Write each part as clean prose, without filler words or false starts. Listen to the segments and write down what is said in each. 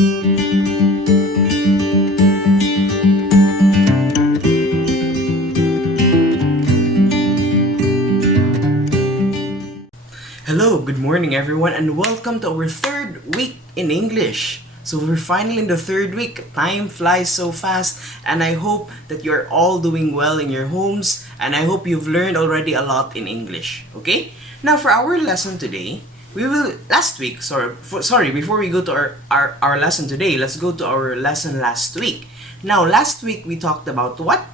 Hello, good morning everyone, and welcome to our third week in English. So we're finally in the third week. Time flies so fast, and I hope that you're all doing well in your homes, and I hope you've learned already a lot in English. Okay? Now for our lesson today, before we go to our lesson today, let's go to our lesson last week. Now last week we talked about what?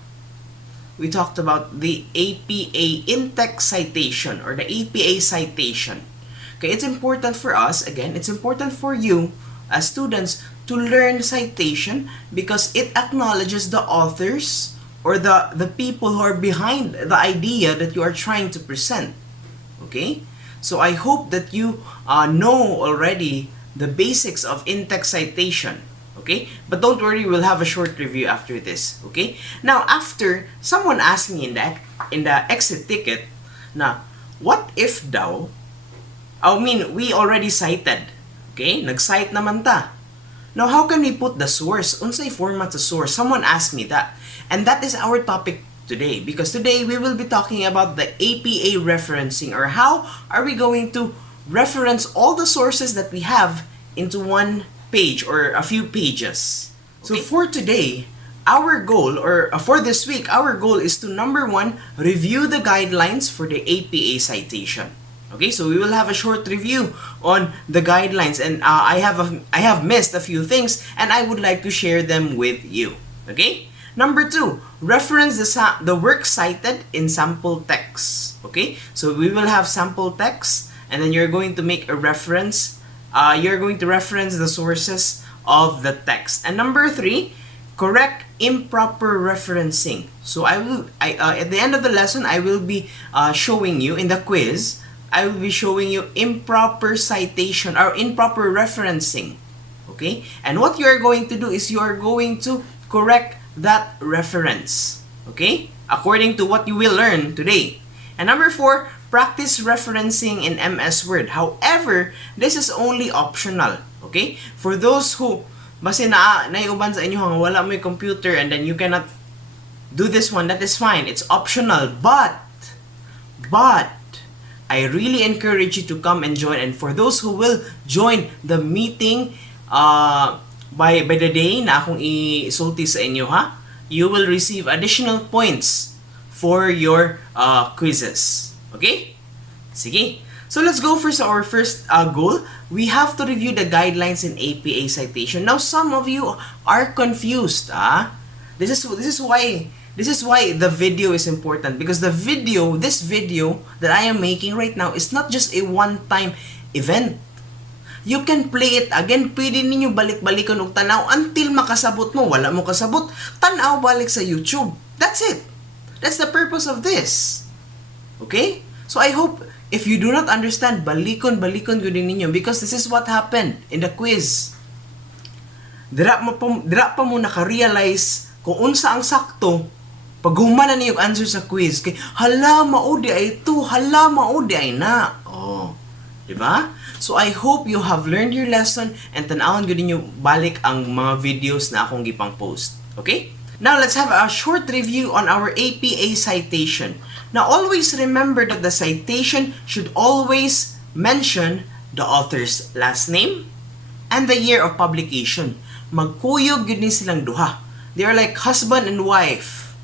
We talked about the APA InText citation or the APA citation. Okay, it's important for us, again, it's important for you as students to learn citation because it acknowledges the authors or the people who are behind the idea that you are trying to present. Okay? So I hope that you know already the basics of in-text citation. Okay? But don't worry, we'll have a short review after this. Okay? Now, after someone asked me in the exit ticket, na, what if daw, we already cited. Okay? Nag-cite naman ta. Now, how can we put the source? Unsay format sa source? Someone asked me that. And that is our topic today. Because today, we will be talking about the APA referencing, or how are we going to reference all the sources that we have into one page or a few pages. Okay. So for today, our goal, or for this week, our goal is to, number one, review the guidelines for the APA citation. Okay, so we will have a short review on the guidelines, and I have missed a few things, and I would like to share them with you. Okay. Number two, reference the work cited in sample text. Okay, so we will have sample text, and then you're going to make a reference. You're going to reference the sources of the text. And number three, correct improper referencing. So at the end of the lesson, I will be showing you in the quiz, I will be showing you improper citation or improper referencing. Okay? And what you are going to do is you are going to correct that reference. Okay? According to what you will learn today. And number four, practice referencing in MS Word. However, this is only optional. Okay? For those who basi naiuban sa inyo hang wala mo computer and then you cannot do this one, that is fine. It's optional. But I really encourage you to come and join. And for those who will join the meeting by the day na akong isulti sa inyo, you will receive additional points for your quizzes. Okay? Sige. So let's go first to our first goal. We have to review the guidelines in APA citation. Now some of you are confused. This is why the video is important, because this video that I am making right now is not just a one-time event. You can play it again. Pwede ninyo balik-balikan og tanaw until makasabot mo. Wala mo kasabot, tanaw balik sa YouTube. That's it. That's the purpose of this. Okay? So I hope if you do not understand, balikon gud ninyo, because this is what happened in the quiz. Dira pa mo naka-realize kung unsa ang sakto pag humana niyo answer sa quiz. Kay hala maudi ay ito, hala maudi ay na. Oh, di ba? So I hope you have learned your lesson and tanawon gud ninyo balik ang mga videos na akong gipang post. Okay? Now let's have a short review on our APA citation. Now always remember that the citation should always mention the author's last name and the year of publication. Magkuyog yun ni silang duha. They are like husband and wife.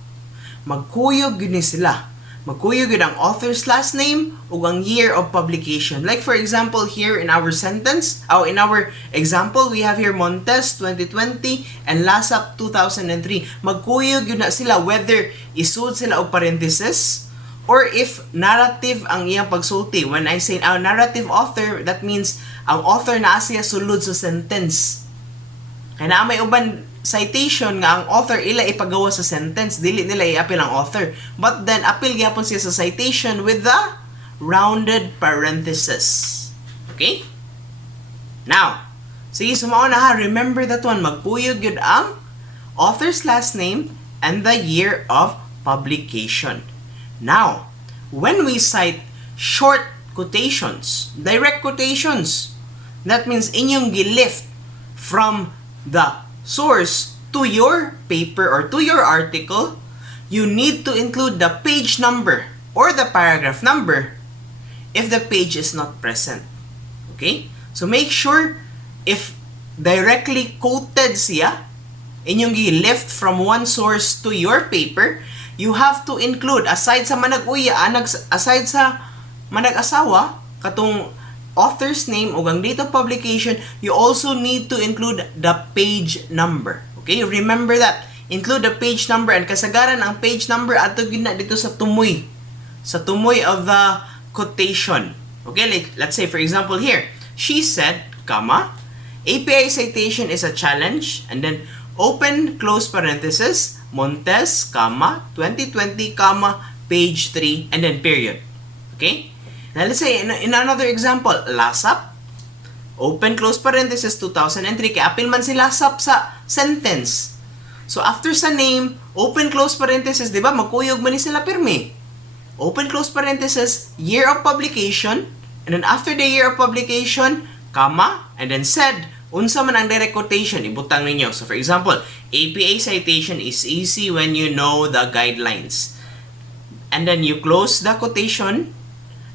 Magkuyog yun ni sila. Magkuyog yun ang author's last name ug ang year of publication. Like for example, here in our sentence, in our example, we have here Montes 2020 and Lasap 2003. Magkuyog yun na sila whether isud sila og parenthesis or if narrative ang iyang pagsulti. When I say narrative author, that means ang author na siya sulod sa sentence. Kaya na may uban citation nga ang author ila ipagawa sa sentence, dili nila i-appeal ang author, but then appeal gyapon siya sa citation with the rounded parenthesis. Okay? Now, sige, sumao na ha, remember that one. Magpuyog yun ang author's last name and the year of publication. Now, when we cite short quotations, direct quotations, that means inyong gilift from the source to your paper or to your article, you need to include the page number or the paragraph number if the page is not present. Okay? So make sure if directly quoted siya, inyong gi-lift from one source to your paper, you have to include, aside sa aside sa manag-asawa, katong author's name o ang date of publication, you also need to include the page number. Okay? Remember that. Include the page number, and kasagaran ang page number ato gina dito sa tumoy. Sa tumoy of the quotation. Okay? Like, let's say for example here, she said, comma, API citation is a challenge, and then open close parenthesis, Montes, comma, 2020, comma, page 3, and then period. Okay? Now let's say in another example, LASAP, open close parenthesis, 2003, kaya apil man si LASAP sa sentence. So after sa name, open close parenthesis, di ba, magkuyog man ni sila pirmi. Open close parenthesis, year of publication, and then after the year of publication, comma, and then said, unsa man ang direct quotation, ibutang ninyo. So for example, APA citation is easy when you know the guidelines. And then you close the quotation,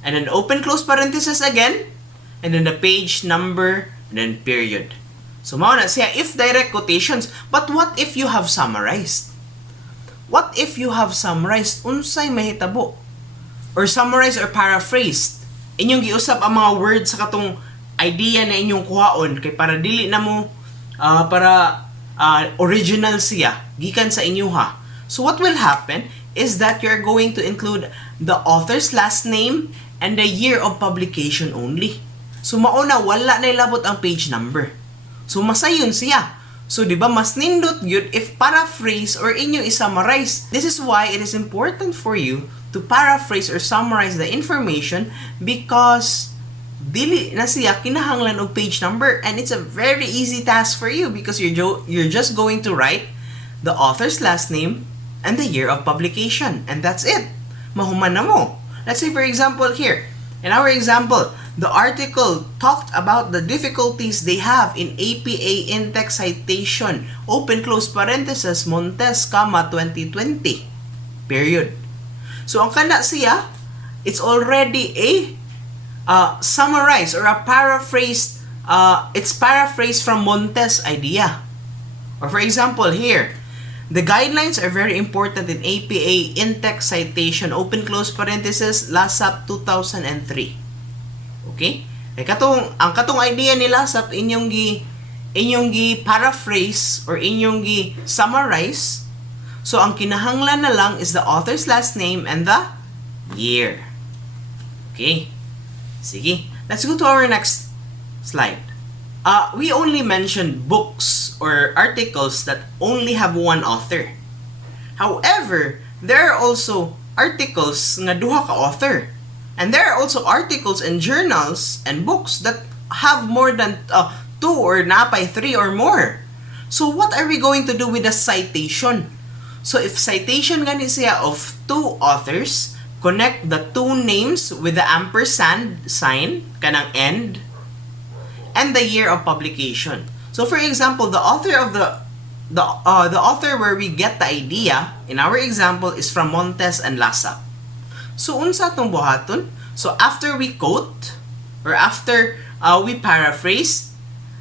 and then open close parenthesis again, and then the page number, and then period. So mao na siya if direct quotations. But what if you have summarized? What if you have summarized? Unsay mahitabo? Or summarized or paraphrased? Inyong giusap ang mga words sa katong idea na inyong kuhaon kay para dili na mo original siya gikan sa inyo ha. So what will happen is that you're going to include the author's last name and the year of publication only. So mauna wala na ilabot ang page number. So masayon siya. So di ba mas nindot yun if paraphrase or inyo i-summarize. This is why it is important for you to paraphrase or summarize the information because dili na siya kinahanglan og page number, and it's a very easy task for you because you're just going to write the author's last name and the year of publication, and that's it. Mahuman na mo. Let's say for example here, in our example, the article talked about the difficulties they have in APA InText citation, open close parenthesis, Montes, comma, 2020, period. So ang kana siya, it's already a summarized or a paraphrased, it's paraphrased from Montes' idea. Or for example here, the guidelines are very important in APA InText citation, open close parenthesis, LASAP 2003. Okay? Ang katong idea ni LASAP inyong gi paraphrase or inyong gi summarize. So ang kinahanglan na lang is the author's last name and the year. Okay? Sige. Let's go to our next slide. We only mentioned books or articles that only have one author. However, there are also articles nga duha ka author. And there are also articles and journals and books that have more than 2 or napay 3 or more. So what are we going to do with the citation? So if citation gani siya of 2 authors, connect the 2 names with the ampersand sign, kanang end, and the year of publication. So for example, the author of the author where we get the idea in our example is from Montes and LASAP. So unsa tong buhaton? So after we quote or after we paraphrase,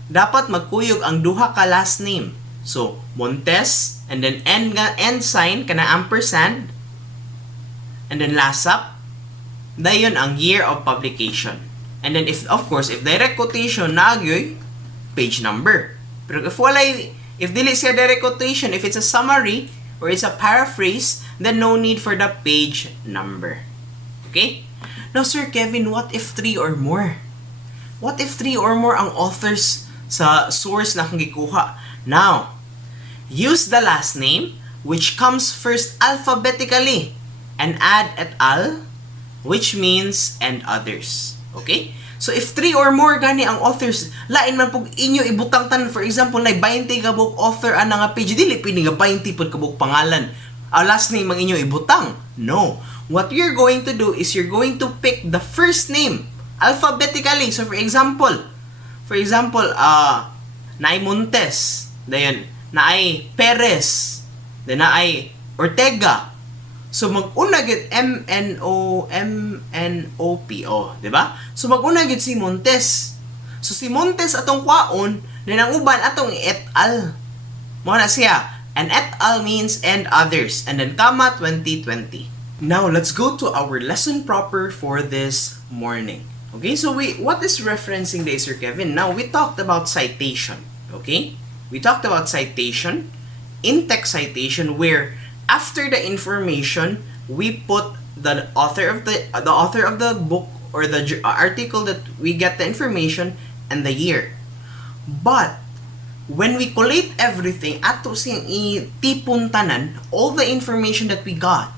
dapat magkuyog ang duha ka last name. So Montes and then end sign kana ampersand and then LASAP, dayon ang year of publication. And then if direct quotation nagyoy page number. Pero if dili siya direct quotation, if it's a summary or it's a paraphrase, then no need for the page number. Okay? Now, Sir Kevin, what if 3 or more? What if 3 or more ang authors sa source na kang gikuha? Now, use the last name which comes first alphabetically and add et al, which means and others. Okay? So if 3 or more gani ang authors, lain man pug inyo ibutang tanan, for example, like 20 ka book author ana nga page, dili pini nga 20 pud ka book pangalan. Last name ang inyo ibutang. No. What you're going to do is you're going to pick the first name alphabetically. So for example, naay Montes, dayon naay Perez, then naay Ortega. So mag-una gid MNOP, di ba? So mag-una gid si Montes. So si Montes atong kwaon, then ang uban atong et al. Mo na siya. And et al means and others, and then comma 2020. Now let's go to our lesson proper for this morning. Okay, so what is referencing there, Sir Kevin? Now we talked about citation. Okay, we talked about citation, in-text citation, where after the information, we put the author of the book or the article that we get the information and the year. But when we collate everything, ato siyang itipon tanan, all the information that we got,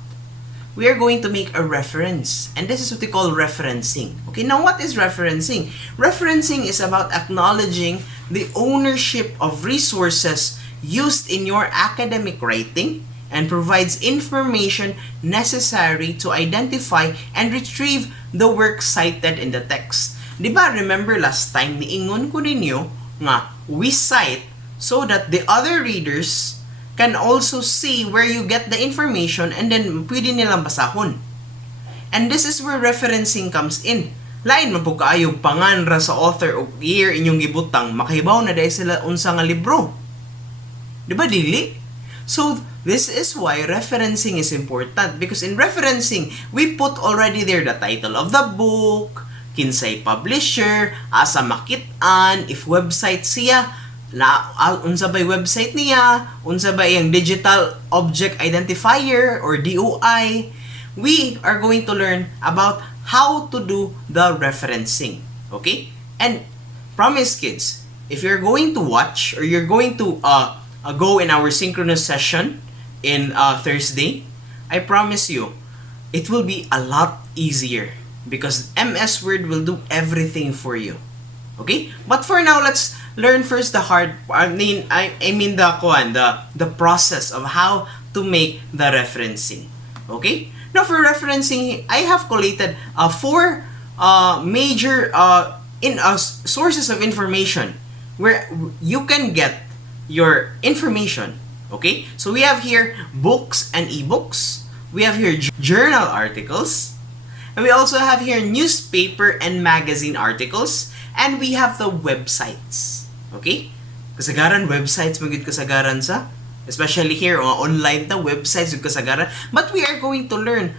we are going to make a reference. And this is what we call referencing. Okay, now what is referencing? Referencing is about acknowledging the ownership of resources used in your academic writing and provides information necessary to identify and retrieve the work cited in the text. Diba, remember last time, niingon ko ninyo nga, we cite so that the other readers can also see where you get the information and then pwede nilang basahon. And this is where referencing comes in. Lain man po kaayo panganra sa author o year inyong gibutang, makahibaw na dahil sila unsa nga libro. Diba dili? So this is why referencing is important, because in referencing, we put already there the title of the book, kinsay publisher, asa makit-an, if website siya, unsa bay website niya, unsa bay ang digital object identifier or DOI. We are going to learn about how to do the referencing. Okay? And promise kids, if you're going to watch or you're going to go in our synchronous session in Thursday, I promise you, it will be a lot easier because MS Word will do everything for you. Okay? But for now, let's learn first the the process of how to make the referencing. Okay? Now for referencing, I have collated 4 major sources of information where you can get your information. Okay? So we have here books and ebooks. We have here journal articles. And we also have here newspaper and magazine articles. And we have the websites. Okay? Kasagaran websites magud kasagaran sa, especially here online the websites yung kasagaran. But we are going to learn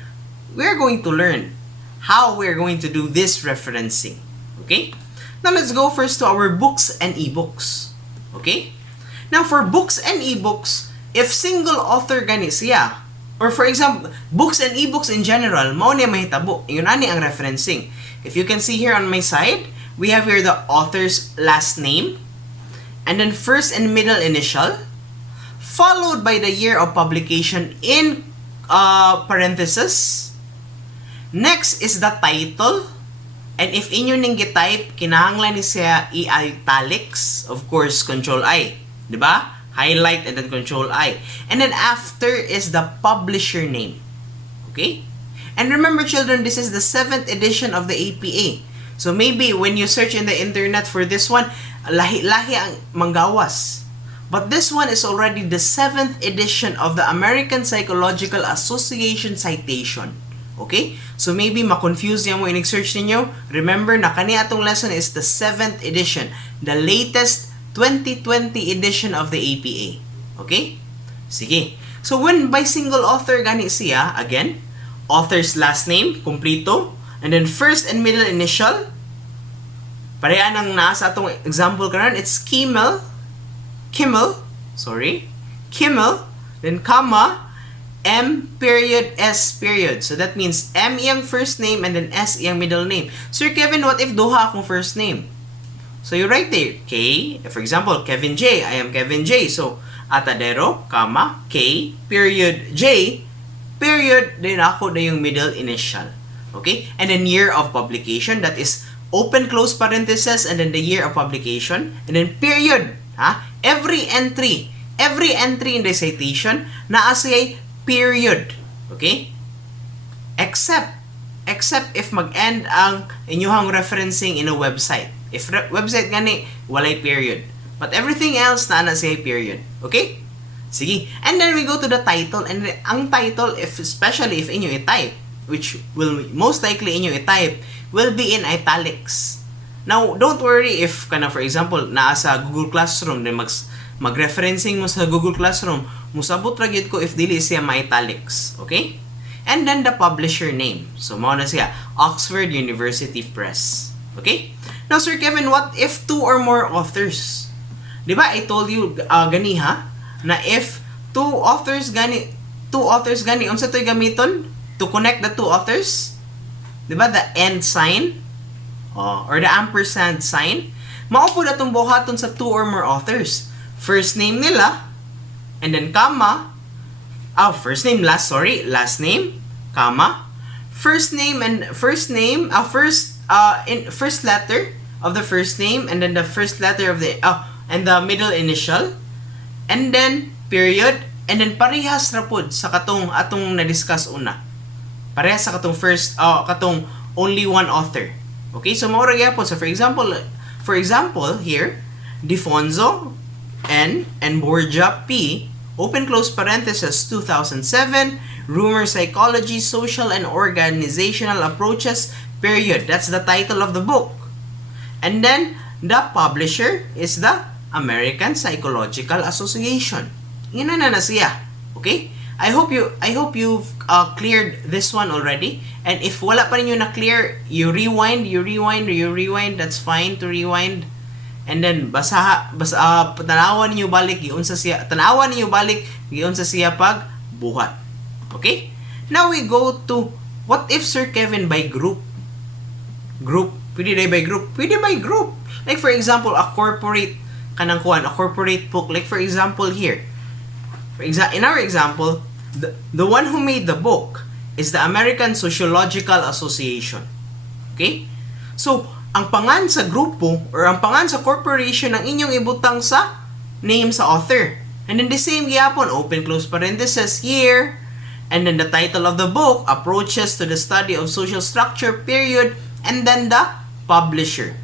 how we are going to do this referencing. Okay? Now let's go first to our books and ebooks. Okay? Now for books and ebooks, if single author gani siya, or for example, books and ebooks in general, mao niya mahitabo. Yun ani ang referencing. If you can see here on my side, we have here the author's last name, and then first and middle initial, followed by the year of publication in parentheses. Next is the title, and if inyo ning gi-type, kinahanglan ni siya i-italics, of course, Control I, di ba? Highlight and then Control I. And then after is the publisher name. Okay? And remember children, this is the 7th edition of the APA. So maybe when you search in the internet for this one, lahi-lahi ang manggawas. But this one is already the 7th edition of the American Psychological Association Citation. Okay? So maybe ma-confuse niya mo in-search ninyo. Remember na kani atong lesson is the 7th edition, the latest 2020 edition of the APA. Okay? Sige. So when by single author gani siya, again, author's last name, kumplito, and then first and middle initial, pareha nang nasa atong example karon, it's Kimmel, then comma, M period S period. So that means M iyang first name and then S iyang middle name. Sir Kevin, what if duha akong first name? So you write there, K, for example, Kevin J, I am Kevin J. So, Atadero, comma, K, period, J, period, then ako na yung middle initial. Okay? And then year of publication, that is open close parenthesis and then the year of publication. And then period. Every entry in the citation, naa siya period. Okay? Except if mag-end ang inyong referencing in a website. If website gani, walay period. But everything else na siya period. Okay? Sige. And then we go to the title. And ang title, especially if inyo i-type, which will most likely inyo i-type, will be in italics. Now, don't worry if, for example, naa sa Google Classroom, then mag-referencing mo sa Google Classroom, musabot ra gyud ko if dili siya ma-italics. Okay? And then the publisher name. So, mao na siya, Oxford University Press. Okay? Now, Sir Kevin, what if 2 or more authors? Diba, I told you ganiha na if two authors gani, unsa to'y gamiton to connect the two authors? Diba, the and sign or the ampersand sign. Maupo na itong buhaton sa 2 or more authors. First name nila, and then comma, first name, comma, first letter of the first name, and then the first letter of the and the middle initial, and then period, and then parehas ra pud sa atong na-discuss una. Parehas sa katong only one author. Okay, so mao ra gyapon. So for example here, Difonso N and Borgia P, open close parenthesis, 2007, Rumor Psychology, Social and Organizational Approaches, period. That's the title of the book. And then the publisher is the American Psychological Association. Ina na siya. Okay? I hope you've cleared this one already. And if wala pa ninyo na clear, you rewind. That's fine to rewind. And then tanawan niyo balik giun sa siya pag buhat. Okay? Now we go to what if Sir Kevin by group. Pwede by group. Like for example, a corporate book. Like for example here. In our example, the one who made the book is the American Sociological Association. Okay? So, ang pangan sa grupo or ang pangan sa corporation ang inyong ibutang sa name sa author. And then the same gyapon, open close parenthesis, year, and then the title of the book, Approaches to the Study of Social Structure, period, and then the publisher,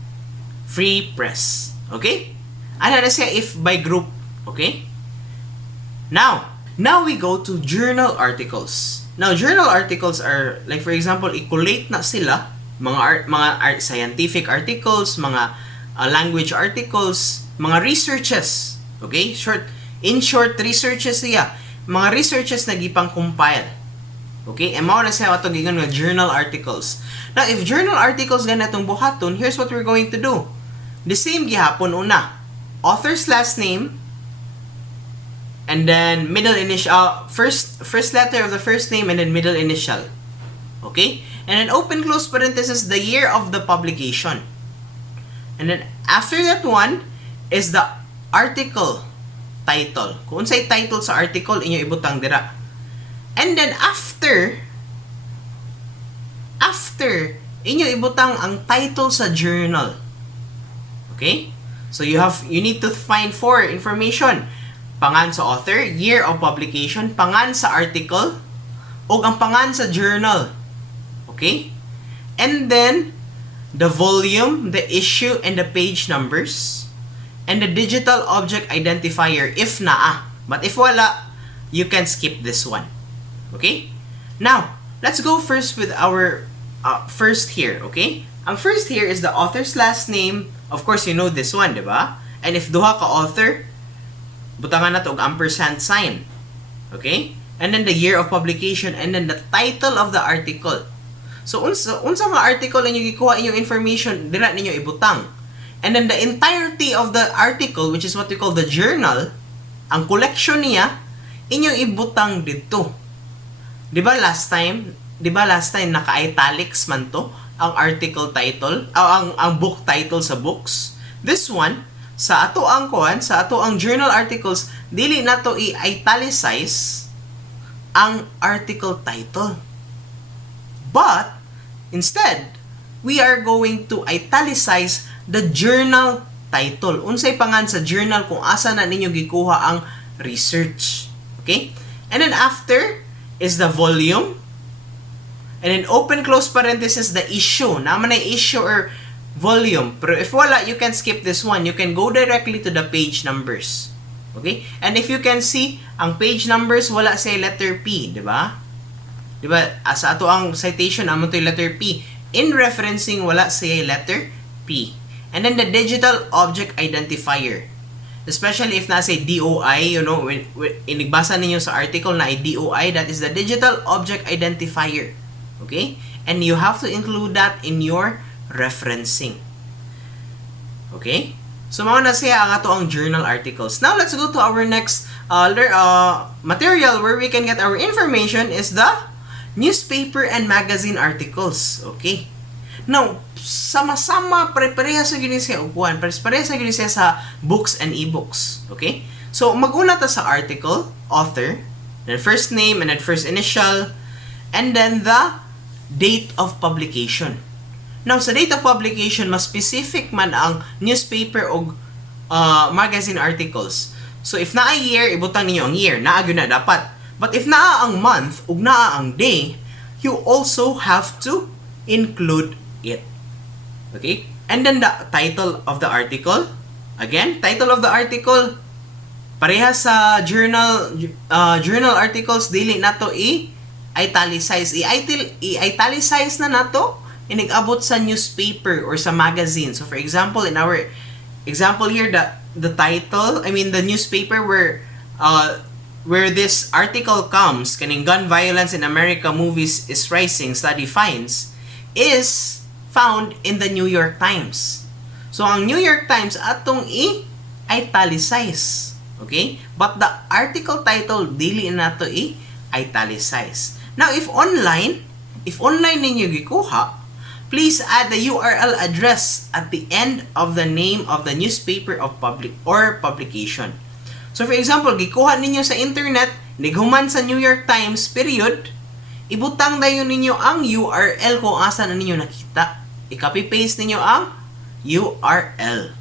Free Press. Okay? Ano na siya if by group. Okay? Now we go to journal articles. Now, journal articles are, like for example, i-collate na sila, mga scientific articles, mga language articles, mga researches. Okay? In short, researches siya. Mga researches na gipang compile. Okay? E mao na siya ato gigan nga journal articles. Now, if journal articles ganitong buhaton, here's what we're going to do. The same gihapon una. Author's last name, and then middle initial, first letter of the first name, and then middle initial. Okay? And then open close parenthesis, the year of the publication. And then after that one is the article title. Kung unsay title sa article, inyo ibutang dira. And then after inyo ibutang ang title sa journal. Okay? So you need to find 4 information. Pangan sa author, year of publication, pangan sa article, o ang pangan sa journal. Okay? And then the volume, the issue, and the page numbers, and the digital object identifier if naa. But if wala, you can skip this one. Okay? Now, let's go first with our first here. Okay? Ang first here is the author's last name. Of course, you know this one, di ba? And if duha ka author, butangan na to og ampersand sign. Okay? And then the year of publication, and then the title of the article. So, unsa nga article ninyo gikuha inyong information, dira ninyo ibutang. And then the entirety of the article, which is what we call the journal, ang collection niya, inyong ibutang dito. Di ba last time naka-italics man to, ang article title, ang book title sa books. This one, sa ato ang journal articles, dili na to i-italicize ang article title. But, instead, we are going to italicize the journal title. Unsay pangan sa journal kung asa na ninyo gikuha ang research. Okay? And then after is the volume. And then open close parenthesis, the issue. Naman na issue or volume. Pero if wala, you can skip this one. You can go directly to the page numbers. Okay? And if you can see, ang page numbers wala sa letter P, di ba? Di ba? Sa ato ang citation, amo to yung letter P. In referencing, wala sa letter P. And then the digital object identifier. Especially if nasa DOI, you know, when inigbasa ninyo sa article na DOI, that is the digital object identifier. Okay? And you have to include that in your referencing. Okay? So, mao na siya ang ato ang journal articles. Now, let's go to our next material where we can get our information is the newspaper and magazine articles. Okay? Now, sama-sama, pare-pareha sa gini siya upuan. Pare-pareha sa gini siya sa books and ebooks. Okay? So, mag-una ta sa article, author, then first name and then first initial, and then the date of publication. Now, sa date of publication, mas specific man ang newspaper o magazine articles. So, if naa year, ibutang ninyo ang year. Naa gyud na dapat. But if naa ang month, ug naa ang day, you also have to include it. Okay? And then the title of the article. Again, title of the article, pareha sa journal articles, dili nato i-italicize. I-italicize na nato inigabot sa newspaper or sa magazine. So for example, in our example here, the title, the newspaper where this article comes, kaning gun violence in America movies is rising, study finds, is found in the New York Times. So ang New York Times atong i-italicize. Okay? But the article title dili nato i-italicize. Now if online ninyo gikuha, please add the URL address at the end of the name of the newspaper of publication. So for example, gikuha ninyo sa internet, nighuman sa New York Times, period, ibutang dayon ninyo ang URL kung asa na ninyo nakita. I-copy-paste ninyo ang URL.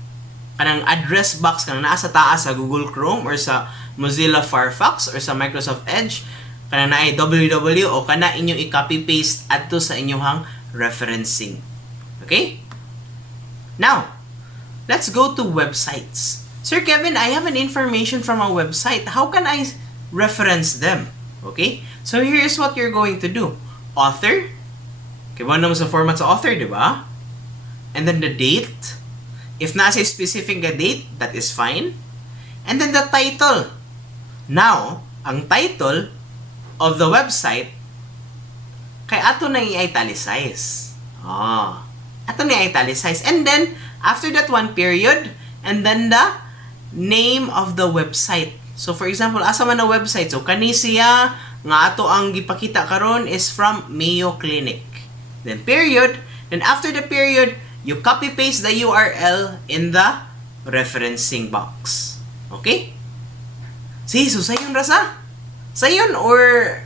Kanang address box kanang naa sa taas sa Google Chrome or sa Mozilla Firefox or sa Microsoft Edge, kanang naay www o kana inyo i-copy-paste adto sa inyong referencing. Okay? Now, let's go to websites. Sir Kevin, I have an information from a website. How can I reference them? Okay? So here's what you're going to do. Author. Okay, ba naman sa format sa author, di ba? And then the date. If nasa specific date, that is fine. And then the title. Now, ang title of the website kay ato na i-italicize. Ato na i-italicize. And then, after that one period, and then the name of the website. So, for example, asa man na website. So, kani siya, nga ato ang gipakita karon is from Mayo Clinic. Then, period. Then, after the period, you copy-paste the URL in the referencing box. Okay? See, so sayon rasa? Sayon or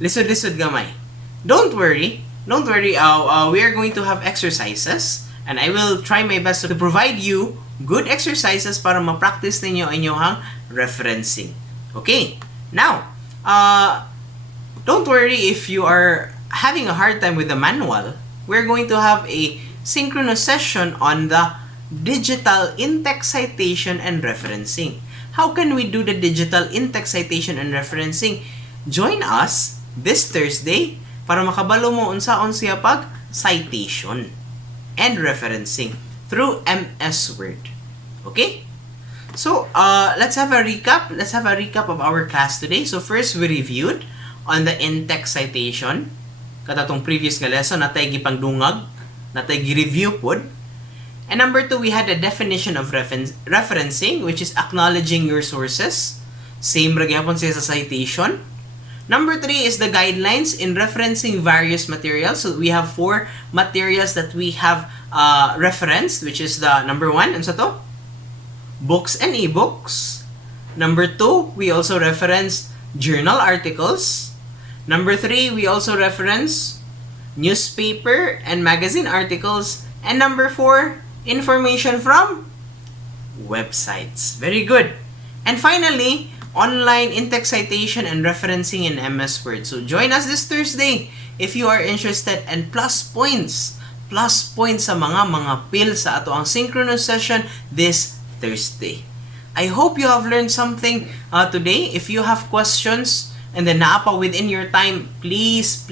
lisod-lisod gamay? Don't worry. We are going to have exercises and I will try my best to provide you good exercises para ma-practice ninyo inyong referencing. Okay? Now, don't worry if you are having a hard time with the manual. We're going to have a synchronous session on the digital in-text citation and referencing. How can we do the digital in-text citation and referencing? Join us this Thursday para makabalo mo unsaon siya pag citation and referencing through MS Word. Okay? So, let's have a recap. Let's have a recap of our class today. So, first, we reviewed on the in-text citation. Katatong previous nga lesson, natay gipangdungag, natay gi-review pod. And number 2, we had a definition of referencing, which is acknowledging your sources. Same ra gyapon siya sa citation. Number 3 is the guidelines in referencing various materials. So we have 4 materials that we have referenced, which is the number 1, ano sa to? Books and ebooks. Number 2, we also reference journal articles. Number 3, we also reference newspaper and magazine articles. And number 4, information from websites. Very good. And finally, online in-text citation and referencing in MS Word. So join us this Thursday if you are interested, and plus points plus points sa mga pill sa ato ang synchronous session this Thursday. I hope you have learned something today. If you have questions and then naapa within your time, please,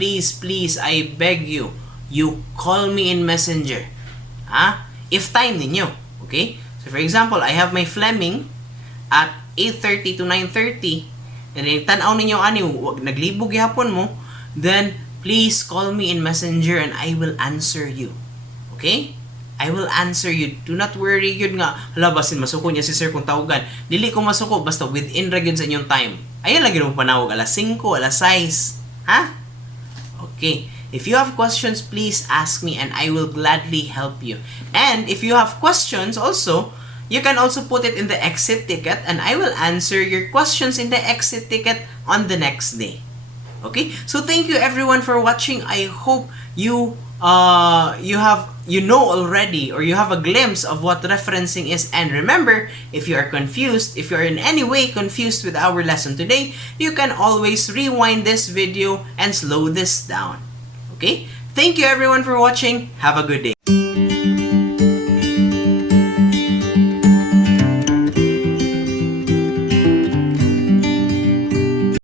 I beg you, you call me in Messenger. If time ninyo. Okay? So for example, I have my Fleming at 8:30 to 9:30. And then tanaw ninyo ani, naglibog yapon mo, then please call me in Messenger and I will answer you. Okay? I will answer you. Do not worry yun nga, hala basin masuko niya si sir kung tawagan. Dili ko masuko basta within ra gyud sa inyong time. Ayan lagi mo panawag alas 5, alas 6. Ha? Okay. If you have questions, please ask me and I will gladly help you. And if you have questions also, you can also put it in the exit ticket and I will answer your questions in the exit ticket on the next day. Okay? So thank you everyone for watching. I hope you know already or you have a glimpse of what referencing is. And remember, if you are confused, if you are in any way confused with our lesson today, you can always rewind this video and slow this down. Okay? Thank you everyone for watching. Have a good day.